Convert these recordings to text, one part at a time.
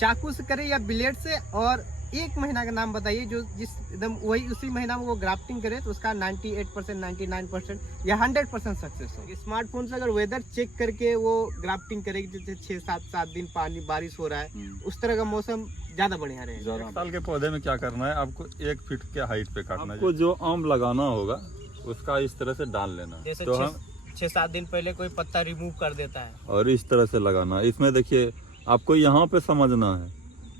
चाकू से करे या ब्लेड से, और एक महीना का नाम बताइए जो जिस एकदम वही उसी महीना में वो ग्राफ्टिंग करे तो उसका 98%, 99% या 100% सक्सेस हो। स्मार्टफोन से अगर वेदर चेक करके वो ग्राफ्टिंग करेगी, जैसे 6-7 दिन पानी बारिश हो रहा है उस तरह का मौसम ज्यादा बढ़िया रहेगा। 1 साल के पौधे में क्या करना है, आपको 1 फीट के हाइट पे काटना है। आपको जो आम लगाना होगा उसका इस तरह से डाल लेना, जैसे तो हम 6-7 दिन पहले कोई पत्ता रिमूव कर देता है और इस तरह से लगाना। इसमें देखिए आपको यहाँ पे समझना है,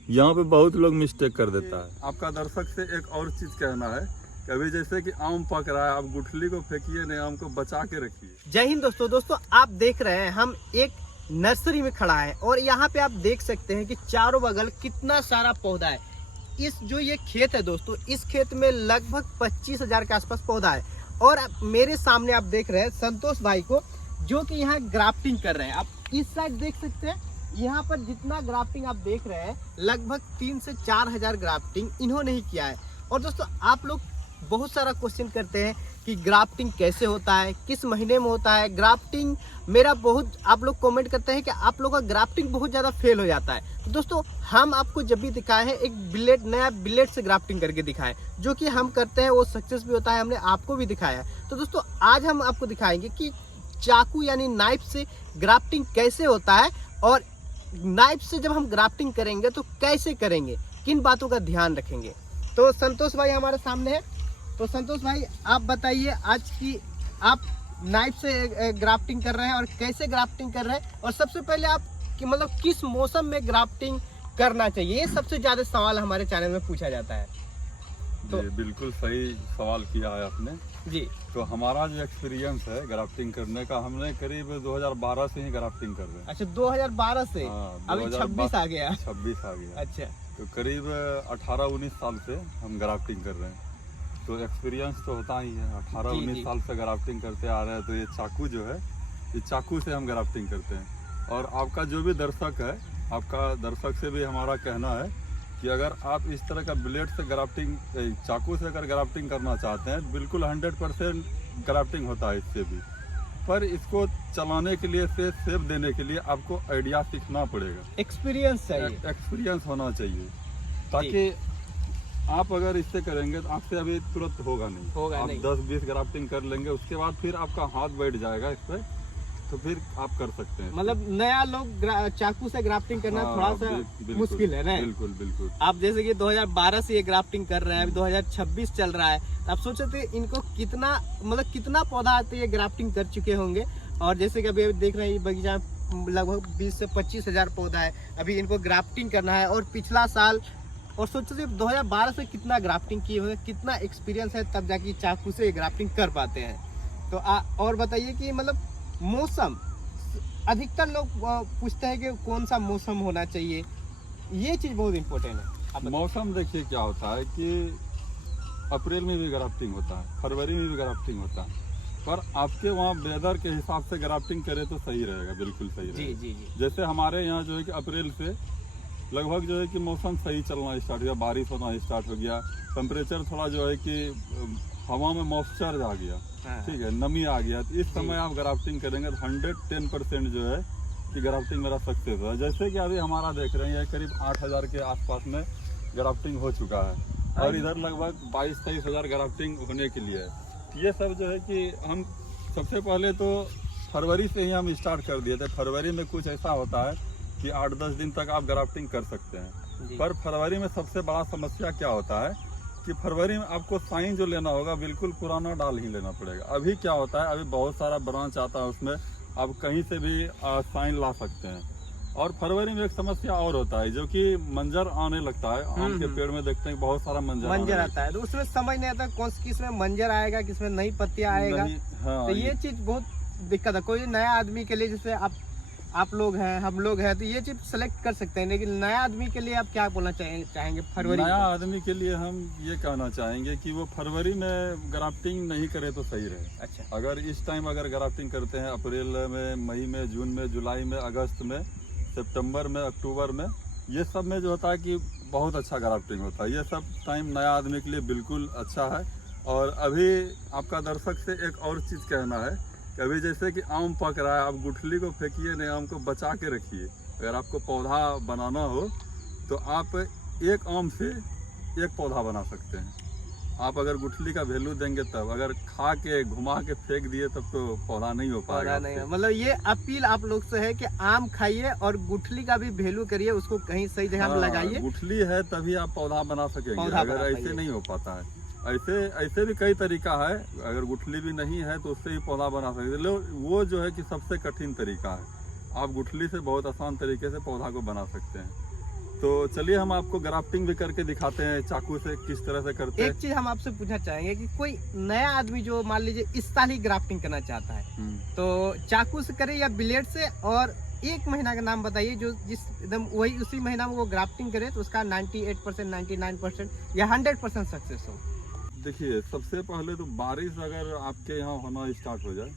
यहाँ पे बहुत लोग मिस्टेक कर देता है। आपका दर्शक से एक और चीज कहना है, कभी जैसे कि आम पक रहा है, आप गुठली को फेंकिए नहीं, आम को बचा के रखिए। जय हिंद दोस्तों आप देख रहे हैं हम एक नर्सरी में खड़ा है और यहाँ पे आप देख सकते हैं कि चारों बगल कितना सारा पौधा है। इस जो ये खेत है दोस्तों, इस खेत में लगभग 25,000 के आसपास पौधा है और मेरे सामने आप देख रहे हैं संतोष भाई को जो कि यहाँ ग्राफ्टिंग कर रहे हैं। आप इस साइड देख सकते हैं, यहाँ पर जितना ग्राफ्टिंग आप देख रहे हैं लगभग 3 से 4 हजार ग्राफ्टिंग इन्होंने ही किया है। और दोस्तों आप लोग बहुत सारा क्वेश्चन करते हैं कि ग्राफ्टिंग कैसे होता है, किस महीने में होता है ग्राफ्टिंग। मेरा बहुत आप लोग कमेंट करते हैं कि आप लोगों का ग्राफ्टिंग बहुत ज़्यादा फेल हो जाता है। तो दोस्तों हम आपको जब भी दिखाए हैं एक ब्लेड, नया ब्लेड से ग्राफ्टिंग करके दिखाएं, जो कि हम करते हैं वो सक्सेस भी होता है, हमने आपको भी दिखाया है। तो दोस्तों आज हम आपको दिखाएंगे कि चाकू यानी नाइफ से ग्राफ्टिंग कैसे होता है और नाइफ से जब हम ग्राफ्टिंग करेंगे तो कैसे करेंगे, किन बातों का ध्यान रखेंगे। तो संतोष भाई हमारे सामने है। तो संतोष भाई आप बताइए आज की आप नाइफ से ग्राफ्टिंग कर रहे हैं और कैसे ग्राफ्टिंग कर रहे हैं, और सबसे पहले आप कि मतलब किस मौसम में ग्राफ्टिंग करना चाहिए, ये सबसे ज्यादा सवाल हमारे चैनल में पूछा जाता है। तो बिल्कुल सही सवाल किया है आपने जी। तो हमारा जो एक्सपीरियंस है ग्राफ्टिंग करने का, हमने करीब 2012 से ही ग्राफ्टिंग कर रहे हैं। अच्छा 2012 से? अभी 26 आ गया। 26 आ गया। अच्छा, तो करीब 18-19 साल से हम ग्राफ्टिंग कर रहे हैं, तो एक्सपीरियंस तो होता ही है। 18-19 साल से ग्राफ्टिंग करते आ रहे हैं, तो ये चाकू जो है, ये चाकू से हम ग्राफ्टिंग करते हैं। और आपका जो भी दर्शक है, आपका दर्शक से भी हमारा कहना है कि अगर आप इस तरह का ब्लेड से ग्राफ्टिंग, चाकू से अगर ग्राफ्टिंग करना चाहते हैं, बिल्कुल 100% ग्राफ्टिंग होता है इससे भी, पर इसको चलाने के लिए, से सेप देने के लिए आपको आइडिया सीखना पड़ेगा, एक्सपीरियंस चाहिए, एक्सपीरियंस होना चाहिए, ताकि आप अगर इससे करेंगे तो आपसे अभी तुरंत होगा नहीं, आप 10-20 ग्राफ्टिंग कर लेंगे, उसके बाद फिर आपका हाथ बैठ जाएगा इस पर, तो फिर आप कर सकते हैं। मतलब नया लोग चाकू से ग्राफ्टिंग करना थोड़ा सा मुश्किल है ना? बिल्कुल बिल्कुल। आप जैसे कि 2012 से ये ग्राफ्टिंग कर रहे हैं, अभी 2026 चल रहा है, तो आप सोच रहे थे इनको कितना मतलब कितना पौधा आते ये ग्राफ्टिंग कर चुके होंगे। और जैसे कि अभी देख रहे हैं ये बगीचा लगभग 20 से 25 हजार पौधा है, अभी इनको ग्राफ्टिंग करना है। और पिछला साल और सोचते थे 2012 से कितना ग्राफ्टिंग किए हुए, कितना एक्सपीरियंस है, तब जाके चाकू से ग्राफ्टिंग कर पाते हैं। तो और बताइए कि मतलब मौसम, अधिकतर लोग पूछते हैं कि कौन सा मौसम होना चाहिए, ये चीज़ बहुत इम्पोर्टेंट है। मौसम देखिए क्या होता है कि अप्रैल में भी ग्राफ्टिंग होता है, फरवरी में भी ग्राफ्टिंग होता है, पर आपके वहाँ वेदर के हिसाब से ग्राफ्टिंग करे तो सही रहेगा, बिल्कुल सही रहेगा। जी। जैसे हमारे यहाँ जो है कि अप्रैल से लगभग जो है कि मौसम सही चलना स्टार्ट हो गया, बारिश होना स्टार्ट हो गया, टेम्परेचर थोड़ा जो है कि हवा में मॉइस्चर आ गया, ठीक है, नमी आ गया, तो इस समय आप ग्राफ्टिंग करेंगे तो 110% जो है कि ग्राफ्टिंग मेरा सक्सेस है। जैसे कि अभी हमारा देख रहे हैं ये करीब 8,000 के आसपास में ग्राफ्टिंग हो चुका है और इधर लगभग 22-23 हजार ग्राफ्टिंग होने के लिए है। ये सब जो है कि हम सबसे पहले तो फरवरी से ही हम स्टार्ट कर दिए थे। फरवरी में कुछ ऐसा होता है कि 8-10 दिन तक आप ग्राफ्टिंग कर सकते हैं, पर फरवरी में सबसे बड़ा समस्या क्या होता है कि फरवरी में आपको साइन जो लेना होगा बिल्कुल पुराना डाल ही लेना पड़ेगा। अभी क्या होता है, अभी बहुत सारा ब्रांच आता है, उसमें आप कहीं से भी साइन ला सकते हैं। और फरवरी में एक समस्या और होता है जो कि मंजर आने लगता है, आम के पेड़ में देखते हैं बहुत सारा मंजर आता है, तो उसमें समझ नहीं आता कौन किस में मंजर आएगा, किस में नई पत्तियां आएगा। हाँ, तो ये चीज बहुत दिक्कत है। कोई नया आदमी के लिए, जैसे आप लोग हैं, हम लोग हैं, तो ये चीज सेलेक्ट कर सकते हैं, लेकिन नया आदमी के लिए आप क्या बोलना चाहेंगे फरवरी? नया आदमी के लिए हम ये कहना चाहेंगे कि वो फरवरी में ग्राफ्टिंग नहीं करे तो सही रहे। अच्छा, अगर इस टाइम अगर ग्राफ्टिंग करते हैं अप्रैल में, मई में, जून में, जुलाई में, अगस्त में, सितंबर में, अक्टूबर में, ये सब में जो होता है कि बहुत अच्छा ग्राफ्टिंग होता है। ये सब टाइम नया आदमी के लिए बिल्कुल अच्छा है। और अभी आपका दर्शक से एक और चीज़ कहना है, कभी जैसे कि आम पक रहा है, आप गुठली को फेंकिए नहीं, आम को बचा के रखिए। अगर आपको पौधा बनाना हो तो आप एक आम से एक पौधा बना सकते हैं। आप अगर गुठली का वैल्यू देंगे तब, अगर खा के घुमा के फेंक दिए तब तो पौधा नहीं हो पाएगा। नहीं, मतलब ये अपील आप लोग से है कि आम खाइए और गुठली का भी वैल्यू करिए, उसको कहीं सही जगह में लगाइए। गुठली है तभी आप पौधा बना सकेंगे, अगर ऐसे नहीं हो पाता है। ऐसे भी कई तरीका है, अगर गुठली भी नहीं है तो उससे ही पौधा बना सकते हैं। वो जो है कि सबसे कठिन तरीका है, आप गुठली से बहुत आसान तरीके से पौधा को बना सकते हैं। तो चलिए हम आपको ग्राफ्टिंग भी करके दिखाते हैं, चाकू से किस तरह से करते हैं। एक चीज हम आपसे पूछना चाहेंगे कि कोई नया आदमी जो मान लीजिए इस साल ही ग्राफ्टिंग करना चाहता है, तो चाकू से करे या ब्लेड से, और एक महीना का नाम बताइए जो जिस एकदम वही उसी महीना में वो ग्राफ्टिंग करे तो उसका 98%, 99% या 100% सक्सेस हो। देखिए, सबसे पहले तो बारिश अगर आपके यहाँ होना स्टार्ट हो जाए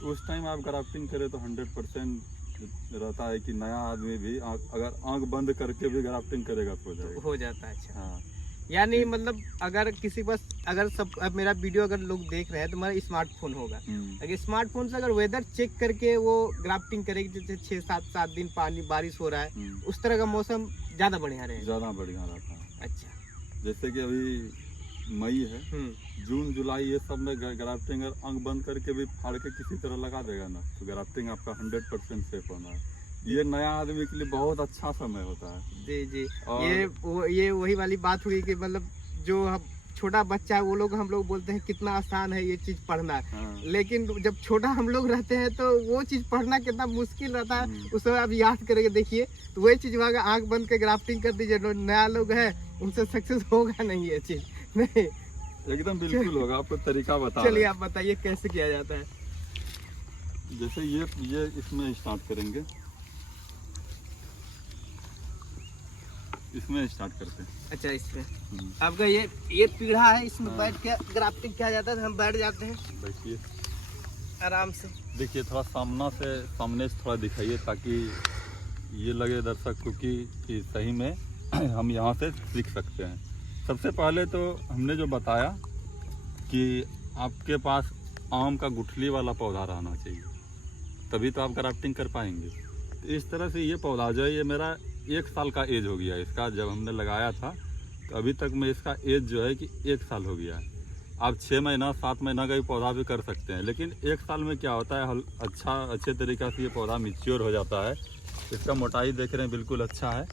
तो उस टाइम आप ग्राफ्टिंग करें तो 100% रहता है कि नया आदमी भी अगर आंख बंद करके भी ग्राफ्टिंग करेगा तो हो जाता है। अच्छा, हाँ, यानी मतलब अगर किसी पास, अगर सब अब मेरा वीडियो अगर लोग देख रहे हैं तो हमारा स्मार्टफोन होगा, अगर स्मार्टफोन से अगर वेदर चेक करके वो ग्राफ्टिंग करेगी, जैसे 6-7 दिन पानी बारिश हो रहा है, उस तरह का मौसम ज्यादा बढ़िया रहेगा, ज्यादा बढ़िया रहता है। अच्छा, जैसे कि अभी मई है, जून जुलाई ये सब में ग्राफ्टिंग आंख बंद करके भी फाड़ के किसी तरह लगा देगा ना, तो ग्राफ्टिंग आपका 100% सेफ होना है। ये नया आदमी के लिए बहुत अच्छा समय होता है। जी जी, ये वही वाली बात हुई कि मतलब जो हम छोटा बच्चा है वो लोग, हम लोग बोलते हैं कितना आसान है ये चीज पढ़ना, लेकिन जब छोटा हम लोग रहते हैं तो वो चीज पढ़ना कितना मुश्किल रहता है, उस समय आप याद करके देखिए। तो वही चीज वहाँ आंख बंद के ग्राफ्टिंग कर दीजिए, जो नया लोग है उनसे सक्सेस होगा नहीं ये चीज, नहीं एकदम बिल्कुल होगा। आपको तरीका बता, चलिए आप बताइए कैसे किया जाता है। जैसे ये इसमें स्टार्ट करेंगे, इसमें स्टार्ट करते हैं। अच्छा, इसमें आपका ये पीढ़ा है, इसमें बैठ के ग्राफ्टिंग किया जाता है, हम बैठ जाते हैं। बैठिए आराम से, देखिए, थोड़ा सामने से थोड़ा दिखाइए ताकि ये लगे दर्शक को कि सही में हम यहाँ से सीख सकते हैं। सबसे पहले तो हमने जो बताया कि आपके पास आम का गुठली वाला पौधा रहना चाहिए, तभी तो आप ग्राफ्टिंग कर पाएंगे। तो इस तरह से ये पौधा जो है, ये मेरा 1 साल का एज हो गया इसका, जब हमने लगाया था तो अभी तक में इसका एज जो है कि 1 साल हो गया है। आप 6 महीना 7 महीना का भी पौधा भी कर सकते हैं, लेकिन 1 साल में क्या होता है, अच्छे तरीक़े से ये पौधा मैच्योर हो जाता है। इसका मोटाई देख रहे हैं बिल्कुल अच्छा है।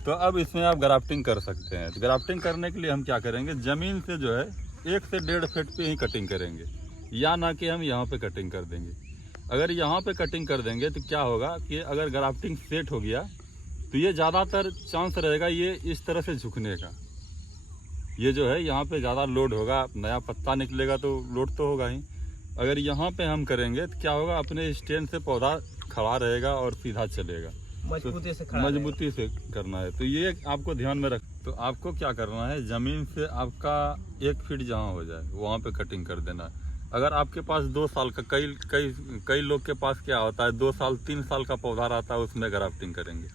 तो अब इसमें आप ग्राफ्टिंग कर सकते हैं। तो ग्राफ्टिंग करने के लिए हम क्या करेंगे, ज़मीन से जो है 1 से 1.5 फीट पे ही कटिंग करेंगे, या ना कि हम यहाँ पे कटिंग कर देंगे। अगर यहाँ पे कटिंग कर देंगे तो क्या होगा कि अगर ग्राफ्टिंग सेट हो गया तो ये ज़्यादातर चांस रहेगा ये इस तरह से झुकने का। ये जो है यहाँ पे ज़्यादा लोड होगा, नया पत्ता निकलेगा तो लोड तो होगा ही। अगर यहाँ पे हम करेंगे तो क्या होगा, अपने स्टैंड से पौधा खड़ा रहेगा और सीधा चलेगा, मजबूती से मजबूती से करना है। तो ये आपको ध्यान में रख, तो आपको क्या करना है, ज़मीन से आपका 1 फीट जहाँ हो जाए वहाँ पे कटिंग कर देना है। अगर आपके पास 2 साल का, कई लोग के पास क्या होता है 2 साल 3 साल का पौधा रहता है, उसमें ग्राफ्टिंग करेंगे,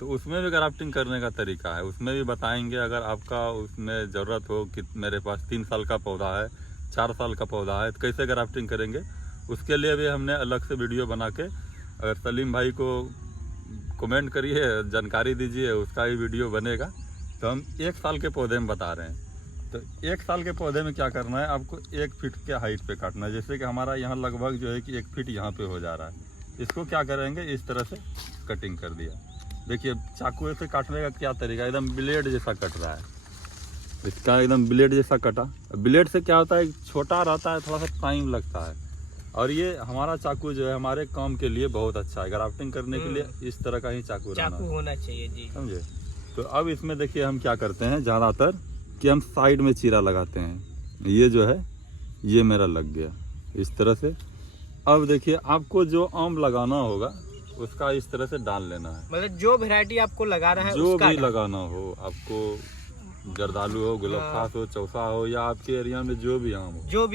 तो उसमें भी ग्राफ्टिंग करने का तरीका है, उसमें भी बताएंगे। अगर आपका उसमें ज़रूरत हो कि मेरे पास 3 साल का पौधा है, 4 साल का पौधा है, तो कैसे ग्राफ्टिंग करेंगे, उसके लिए भी हमने अलग से वीडियो बना के, अगर सलीम भाई को कमेंट करिए, जानकारी दीजिए, उसका ही वीडियो बनेगा। तो हम 1 साल के पौधे में बता रहे हैं। तो 1 साल के पौधे में क्या करना है, आपको 1 फीट के हाइट पे काटना है। जैसे कि हमारा यहाँ लगभग जो है कि 1 फीट यहाँ पे हो जा रहा है, इसको क्या करेंगे, इस तरह से कटिंग कर दिया। देखिए, चाकू से काटने का क्या तरीका, एकदम ब्लेड जैसा कट रहा है, इसका एकदम ब्लेड जैसा कटा। ब्लेड से क्या होता है, छोटा रहता है, थोड़ा सा टाइम लगता है, और ये हमारा चाकू जो है हमारे काम के लिए बहुत अच्छा है। ग्राफ्टिंग करने के लिए इस तरह का ही चाकू होना चाहिए जी, समझे। तो अब इसमें देखिए हम क्या करते हैं, ज़्यादातर कि हम साइड में चीरा लगाते हैं। ये जो है ये मेरा लग गया इस तरह से। अब देखिए, आपको जो आम लगाना होगा उसका इस तरह से डाल लेना है, मतलब जो वैरायटी आपको लगाना है, जो भी लगाना हो आपको, जर्दालू हो, गुलाब खास हो, चौसा हो, या आपके एरिया में जो भी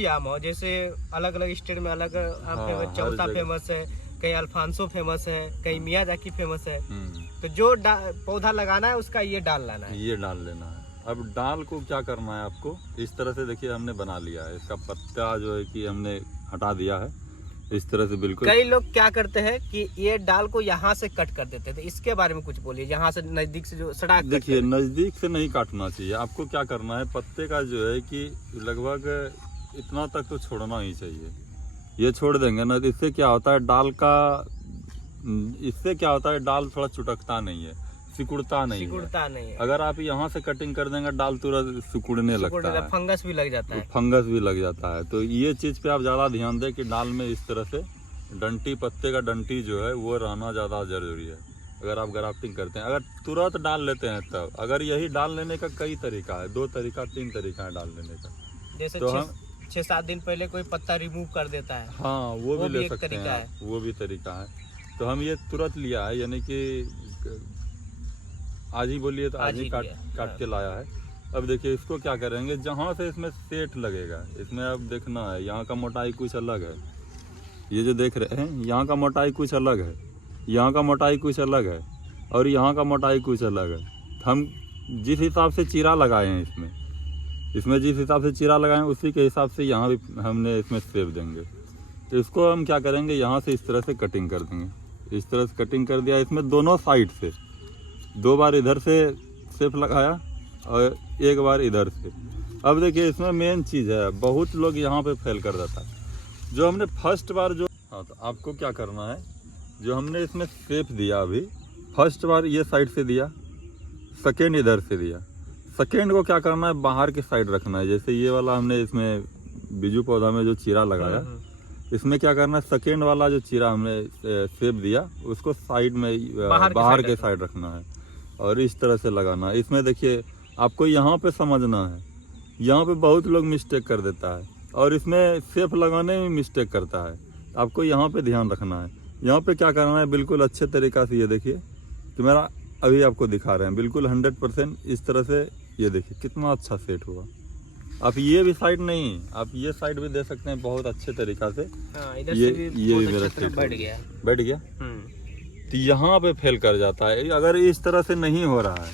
आम हो, जैसे अलग अलग स्टेट में अलग आम फेमस, चौसा फेमस है, कहीं अल्फांसो फेमस है, कहीं मियाजाकी फेमस है। तो जो पौधा लगाना है उसका ये डाल लेना है, ये डाल लेना है। अब डाल को क्या करना है आपको, इस तरह से देखिए हमने बना लिया है, इसका पत्ता जो है कि हमने हटा दिया है। इस तरह से बिल्कुल। कई लोग क्या करते हैं कि ये डाल को यहाँ से कट कर देते थे, इसके बारे में कुछ बोलिए। यहाँ से नजदीक से जो सड़क, देखिए नजदीक से नहीं काटना चाहिए, आपको क्या करना है, पत्ते का जो है कि लगभग इतना तक तो छोड़ना ही चाहिए। ये छोड़ देंगे ना, इससे क्या होता है डाल का, इससे क्या होता है डाल थोड़ा चुटकता नहीं है, सिकुड़ता नहीं है। अगर आप यहाँ से कटिंग कर देंगे डाल तुरंत सिकुड़ने लगता है, फंगस भी लग जाता है। फंगस भी लग जाता है। तो ये चीज पे आप ज्यादा ध्यान दें कि डाल में इस तरह से डंटी, पत्ते का डंटी जो है वो रहना ज्यादा जरूरी है अगर आप ग्राफ्टिंग करते हैं। अगर तुरंत डाल लेते हैं तब, अगर यही डाल लेने का कई तरीका है, 2 तरीका 3 तरीका है डाल लेने का। जैसे तो हम 6-7 दिन पहले कोई पत्ता रिमूव कर देता है, हाँ वो भी ले सकते हैं, वो भी तरीका है। तो हम ये तुरंत लिया है, यानी कि आज ही बोलिए तो आज ही काट के लाया है। अब देखिए इसको क्या करेंगे, जहाँ से इसमें सेट लगेगा, इसमें अब देखना है यहाँ का मोटाई कुछ अलग है, ये जो देख रहे हैं यहाँ का मोटाई कुछ अलग है, यहाँ का मोटाई कुछ अलग है और यहाँ का मोटाई कुछ अलग है। हम जिस हिसाब से चीरा लगाए हैं इसमें जिस हिसाब से चीरा लगाए हैं उसी के हिसाब से यहाँ भी हमने इसमें सेप देंगे। तो इसको हम क्या करेंगे, यहाँ से इस तरह से कटिंग कर देंगे। इस तरह से कटिंग कर दिया, इसमें दोनों साइड से 2 बार इधर से सेप लगाया और 1 बार इधर से। अब देखिए इसमें मेन चीज़ है, बहुत लोग यहाँ पे फेल कर देता है। जो हमने फर्स्ट बार जो, हाँ तो आपको क्या करना है, जो हमने इसमें सेप दिया अभी, फर्स्ट बार ये साइड से दिया, सेकेंड इधर से दिया, सेकेंड को क्या करना है बाहर के साइड रखना है। जैसे ये वाला हमने इसमें बीजू पौधा में जो चीरा लगाया, इसमें क्या करना है, सेकेंड वाला जो चीरा हमने सेप दिया उसको साइड में बाहर के साइड रखना है और इस तरह से लगाना है। इसमें देखिए आपको यहाँ पे समझना है, यहाँ पे बहुत लोग मिस्टेक कर देता है और इसमें सेप लगाने में मिस्टेक करता है। आपको यहाँ पे ध्यान रखना है। यहाँ पे क्या करना है, बिल्कुल अच्छे तरीक़ा से, ये देखिए तो मेरा अभी आपको दिखा रहे हैं बिल्कुल 100% इस तरह से। ये देखिए कितना अच्छा सेट हुआ। आप ये भी साइड नहीं, आप ये साइड भी दे सकते हैं बहुत अच्छे तरीक़ा से। इधर ये से भी मेरा सेट बैठ गया। तो यहाँ पे फेल कर जाता है। अगर इस तरह से नहीं हो रहा है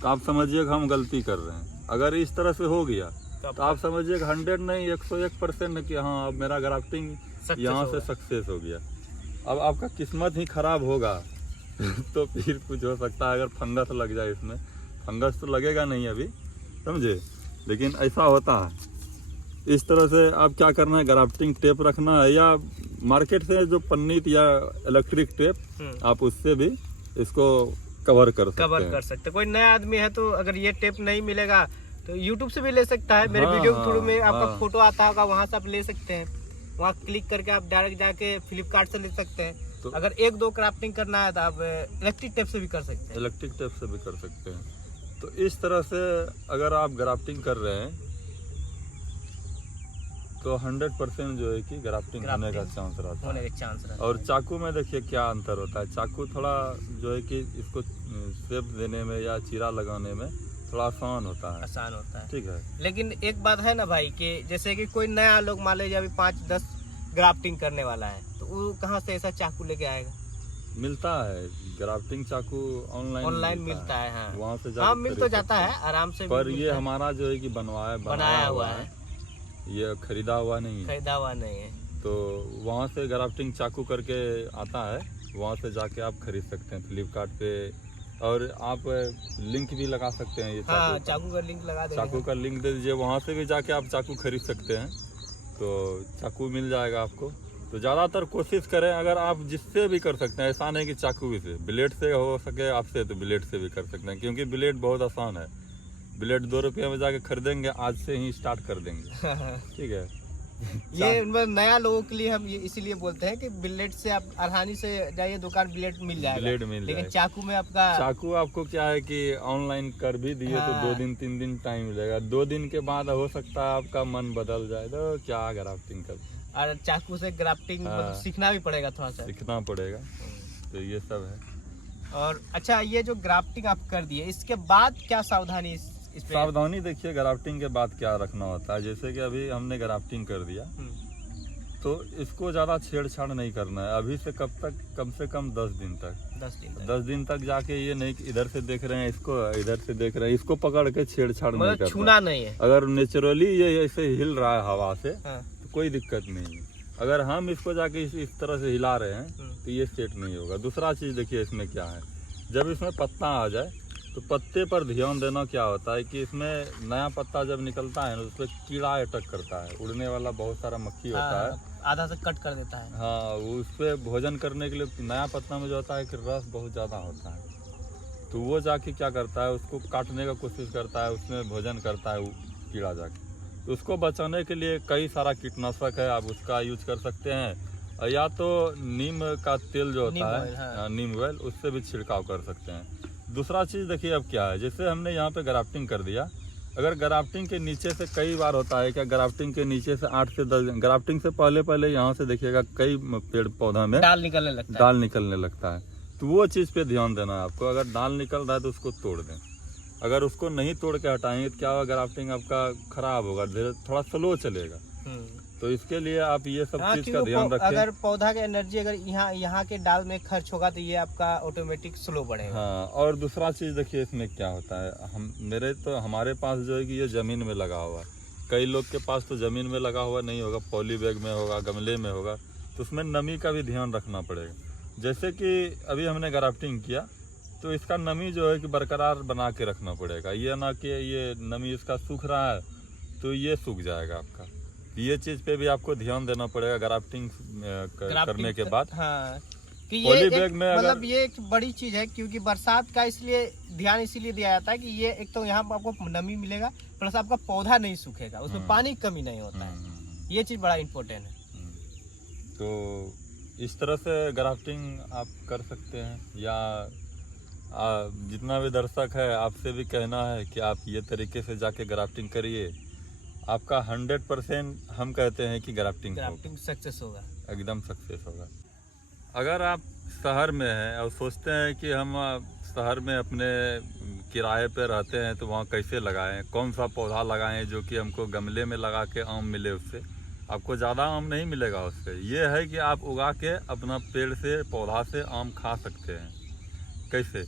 तो आप समझिए हम गलती कर रहे हैं। अगर इस तरह से हो गया तो आप समझिए 100 नहीं 101% कि हाँ अब मेरा ग्राफ्टिंग यहाँ से सक्सेस हो गया। अब आपका किस्मत ही खराब होगा तो फिर कुछ हो सकता है। अगर फंगस लग जाए, इसमें फंगस तो लगेगा नहीं अभी, समझे, लेकिन ऐसा होता है। इस तरह से आप क्या करना है, ग्राफ्टिंग टेप रखना है या मार्केट से जो पन्नी या इलेक्ट्रिक टेप, आप उससे भी इसको कवर कर सकते। कोई नया आदमी है तो अगर ये टेप नहीं मिलेगा तो YouTube से भी ले सकता है। मेरे वीडियो के थ्रू में आपका फोटो आता होगा, वहाँ से आप ले सकते हैं। वहाँ क्लिक करके आप डायरेक्ट जाके फ्लिपकार्ट से ले सकते हैं। तो अगर 1-2 क्राफ्टिंग करना है तो आप इलेक्ट्रिक टेप से भी कर सकते हैं। इलेक्ट्रिक टेप से भी कर सकते हैं। तो इस तरह से अगर आप ग्राफ्टिंग कर रहे हैं तो 100% जो है कि ग्राफ्टिंग होने का चांस रहता है। और चाकू में देखिए क्या अंतर होता है। चाकू थोड़ा जो है कि इसको शेप देने में या चीरा लगाने में थोड़ा आसान होता है। ठीक है, लेकिन एक बात है ना भाई कि जैसे कि कोई नया लोग मान लीजिए अभी 5-10 ग्राफ्टिंग करने वाला है तो वो कहाँ से ऐसा चाकू लेके आएगा? मिलता है ग्राफ्टिंग चाकू ऑनलाइन मिलता है। हाँ, वहाँ से मिल तो जाता है आराम से। पर ये हमारा जो है कि बनाया हुआ है, ये खरीदा हुआ नहीं है। तो वहाँ से ग्राफ्टिंग चाकू करके आता है, वहाँ से जाके आप खरीद सकते हैं फ्लिपकार्ट पे। और आप लिंक भी लगा सकते हैं, ये चाकू का लिंक लगा दीजिए। चाकू का लिंक दे दीजिए, वहाँ से भी जाके आप चाकू खरीद सकते हैं। तो चाकू मिल जाएगा आपको। तो ज़्यादातर कोशिश करें, अगर आप जिससे भी कर सकते हैं, ऐसा नहीं कि चाकू भी से, ब्लेड से हो सके आपसे तो ब्लेड से भी कर सकते हैं, क्योंकि ब्लेड बहुत आसान है। ब्लेड 2 रुपये में जाके खरीदेंगे, आज से ही स्टार्ट कर देंगे। ठीक है, ये नया लोगों के लिए हम ये इसीलिए बोलते हैं कि ब्लेड से आप आसानी से जाइए दुकान, ब्लेड मिल जाएगा। लेकिन चाकू में चाकू आपको क्या है कि ऑनलाइन कर भी दिए तो 2 दिन 3 दिन टाइम मिलेगा। 2 दिन के बाद हो सकता है आपका मन बदल जाए, तो क्या ग्राफ्टिंग कर। और चाकू से ग्राफ्टिंग सीखना भी पड़ेगा, थोड़ा सा सीखना पड़ेगा। तो ये सब है। और अच्छा, ये जो ग्राफ्टिंग आप कर दिए, इसके बाद क्या सावधानी? सावधानी देखिए, ग्राफ्टिंग के बाद क्या रखना होता है। जैसे कि अभी हमने ग्राफ्टिंग कर दिया तो इसको ज्यादा छेड़छाड़ नहीं करना है। अभी से कब तक, कम से कम 10 दिन तक 10 दिन तक जाके ये नहीं कि इधर से देख रहे हैं इसको, इधर से देख रहे हैं इसको, पकड़ के छेड़छाड़ नहीं करना, छूना नहीं है। अगर नेचुरली ये ऐसे हिल रहा है हवा से तो कोई दिक्कत नहीं है। अगर हम इसको जाके इस तरह से हिला रहे हैं तो ये सेट नहीं होगा। दूसरा चीज़ देखिए इसमें क्या है, जब इसमें पत्ता आ जाए तो पत्ते पर ध्यान देना क्या होता है कि इसमें नया पत्ता जब निकलता है ना उस पर कीड़ा अटक करता है, उड़ने वाला बहुत सारा मक्खी होता है, आधा से कट कर देता है। हाँ, वो उस पर भोजन करने के लिए नया पत्ता में जो होता है कि रस बहुत ज़्यादा होता है, तो वो जाके क्या करता है उसको काटने का कोशिश करता है, उसमें भोजन करता है वो कीड़ा जाके। तो उसको बचाने के लिए कई सारा कीटनाशक है, आप उसका यूज कर सकते हैं, या तो नीम का तेल जो होता है, हाँ, नीम ऑयल, उससे भी छिड़काव कर सकते हैं। दूसरा चीज़ देखिए अब क्या है, जैसे हमने यहाँ पे ग्राफ्टिंग कर दिया, अगर ग्राफ्टिंग के नीचे से कई बार होता है क्या, ग्राफ्टिंग के नीचे से 8 से 10 ग्राफ्टिंग से पहले यहाँ से देखिएगा कई पेड़ पौधा में डाल निकलने लगता है, तो वो चीज़ पे ध्यान देना है आपको। अगर डाल निकल रहा है तो उसको तोड़ दें, अगर उसको नहीं तोड़ के हटाएंगे तो क्या होगा, ग्राफ्टिंग आपका खराब होगा, धीरे थोड़ा स्लो चलेगा। तो इसके लिए आप ये सब चीज का ध्यान रखें। अगर पौधा की एनर्जी अगर यहाँ के डाल में खर्च होगा तो ये आपका ऑटोमेटिक स्लो बढ़ेगा। हाँ, और दूसरा चीज देखिए इसमें क्या होता है, हमारे पास जो है कि ये जमीन में लगा हुआ है, कई लोग के पास तो जमीन में लगा हुआ नहीं होगा, पॉली बैग में होगा, गमले में होगा, तो उसमें नमी का भी ध्यान रखना पड़ेगा। जैसे कि अभी हमने ग्राफ्टिंग किया तो इसका नमी जो है कि बरकरार बना के रखना पड़ेगा, ये ना कि ये नमी इसका सूख रहा है तो ये सूख जाएगा आपका। ये चीज पे भी आपको ध्यान देना पड़ेगा ग्राफ्टिंग करने के बाद। हाँ, कि ये बैग में मतलब ये एक बड़ी चीज है, क्योंकि बरसात का इसलिए ध्यान इसीलिए दिया जाता है कि ये एक तो यहाँ पर आपको नमी मिलेगा, प्लस आपका पौधा नहीं सूखेगा, उसमें पानी की कमी नहीं होता है, ये चीज बड़ा इम्पोर्टेंट है। तो इस तरह से ग्राफ्टिंग आप कर सकते हैं, या जितना भी दर्शक है आपसे भी कहना है कि आप ये तरीके से जाके ग्राफ्टिंग करिए, आपका 100% हम कहते हैं कि ग्राफ्टिंग सक्सेस होगा, एकदम सक्सेस होगा। अगर आप शहर में हैं और सोचते हैं कि हम शहर में अपने किराए पे रहते हैं तो वहाँ कैसे लगाएं, कौन सा पौधा लगाएं जो कि हमको गमले में लगा के आम मिले, उससे आपको ज़्यादा आम नहीं मिलेगा। उससे ये है कि आप उगा के अपना पेड़ से पौधा से आम खा सकते हैं। कैसे,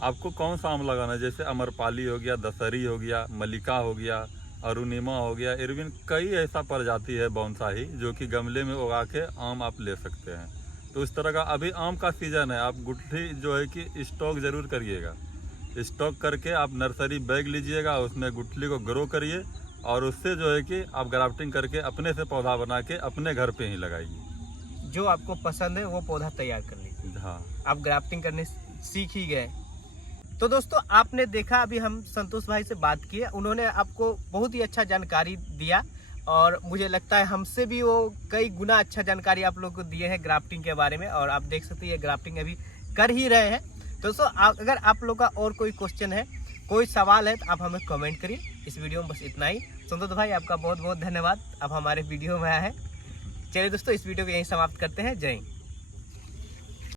आपको कौन सा आम लगाना है, जैसे अमरपाली हो गया, दशहरी हो गया, मल्लिका हो गया, अरुणिमा हो गया, इरविन, कई ऐसा प्रजाति है बोनसाई जो कि गमले में उगा के आम आप ले सकते हैं। तो इस तरह का अभी आम का सीजन है, आप गुठली जो है कि स्टॉक जरूर करिएगा, स्टॉक करके आप नर्सरी बैग लीजिएगा, उसमें गुठली को ग्रो करिए और उससे जो है कि आप ग्राफ्टिंग करके अपने से पौधा बना के अपने घर पे ही लगाइए। जो आपको पसंद है वो पौधा तैयार कर लीजिए। हाँ, आप ग्राफ्टिंग करने सीख ही गए। तो दोस्तों आपने देखा, अभी हम संतोष भाई से बात किए, उन्होंने आपको बहुत ही अच्छा जानकारी दिया और मुझे लगता है हमसे भी वो कई गुना अच्छा जानकारी आप लोग को दिए हैं ग्राफ्टिंग के बारे में। और आप देख सकते हैं ये ग्राफ्टिंग अभी कर ही रहे हैं। दोस्तों अगर आप लोग का और कोई क्वेश्चन है, कोई सवाल है तो आप हमें कमेंट करिए। इस वीडियो में बस इतना ही। संतोष भाई आपका बहुत बहुत धन्यवाद, आप हमारे वीडियो में आए हैं। चलिए दोस्तों इस वीडियो को यहीं समाप्त करते हैं। जय हिंद।